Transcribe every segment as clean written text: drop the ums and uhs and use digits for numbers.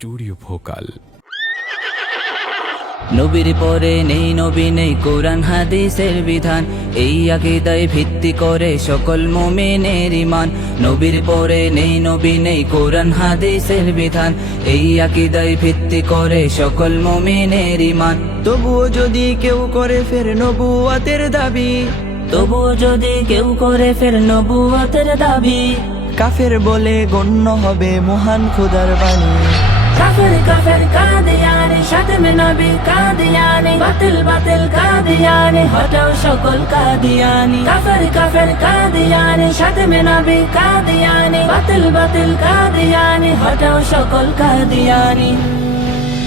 Studio vocal. নবীর পরে নেই নবী নেই কোরআন হাদিসের বিধান, এই আকীদায় ভিত্তি করে সকল মুমিনের ঈমান। নবীর পরে নেই নবী নেই কোরআন হাদিসের বিধান, এই আকীদায় ভিত্তি করে সকল মুমিনের ঈমান। তবুও যদি কেউ করে ফের নবুয়তের দাবি, তবুও যদি কেউ করে ফের নবুয়তের দাবি, কাফের বলে গণ্য হবে মহান খোদার বাণী। কাফের কাফের কাদিয়ানি, শাতমে নবী কাদিয়ানি, বাতিল বাতিল কাদিয়ানি, হটাও সকল কাদিয়ানি। কাফের কাফের কাদিয়ানি, শাতমে নবী কাদিয়ানি, বাতিল বাতিল কাদিয়ানি, হটাও সকল কাদিয়ানি।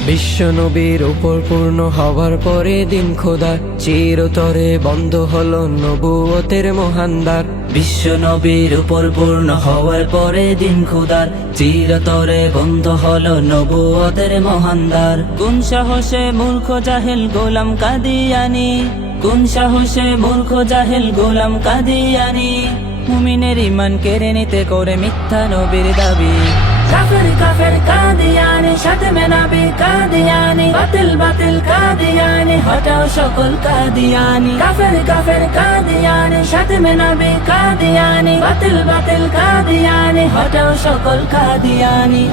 বিশ্ব নবীর উপর পূর্ণ হওয়ার পরে দিন খোদা চিরতরে বন্ধ হলো নবুয়তের মহানদার। বিশ্ব নবীর উপর পূর্ণ হওয়ার পরে দিন খুদার চিরতরে বন্ধ হলো নবুয়তের মহানদার। কোন সাহসে মূর্খ জাহেল গোলাম কাদিয়ানি, কোন সাহসে মূর্খ জাহেল গোলাম কাদিয়ানি, মুমিনের ঈমান কেড়ে নিতে করে মিথ্যা নবীর দাবি। কাফের কাফের কাদিয়ানি, শাতমে নবী কাদিয়ানি, বাতিল বাতিল কাদিয়ানি, হটাও সকল কাদিয়ানি। কাফের কাফের কাদিয়ানি, শাতমে নবী কাদিয়ানি, বাতিল বাতিল কাদিয়ানি, হটাও সকল কাদিয়ানি।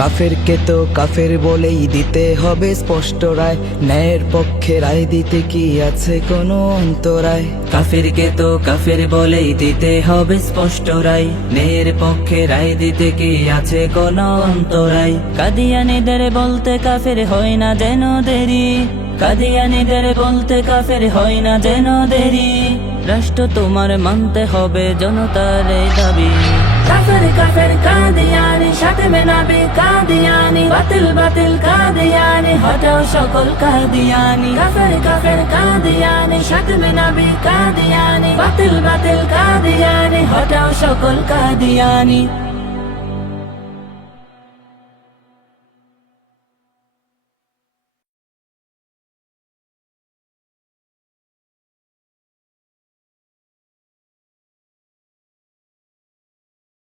কাফেরকে তো কাফের বলেই দিতে হবে স্পষ্ট রায়, ন্যায়ের পক্ষে রায় দিতে কি আছে কোনো অন্তরায়? কাফেরকে তো কাফের বলেই দিতে হবে স্পষ্ট রায়, ন্যায়ের পক্ষে রায় দিতে কি আছে কোনো অন্তরায়? কাদিয়ানীদের বলতে কাফের হয় না যেন দেরি, কাদিয়ানীদের বলতে কাফের হয় না যেন দেরি, রাষ্ট্র তোমার মানতে হবে জনতার এই দাবি। কাফের কাফের কাদিয়ানি, শাতমে নবী কাদিয়ানি, বাতিল বাতিল কাদিয়ানি, হটাও সকল কাদিয়ানি। কাফের কাফের কাদিয়ানি, শাতমে নবী কাদিয়ানি, বাতিল বাতিল কাদিয়ানি, হটাও সকল কাদিয়ানি।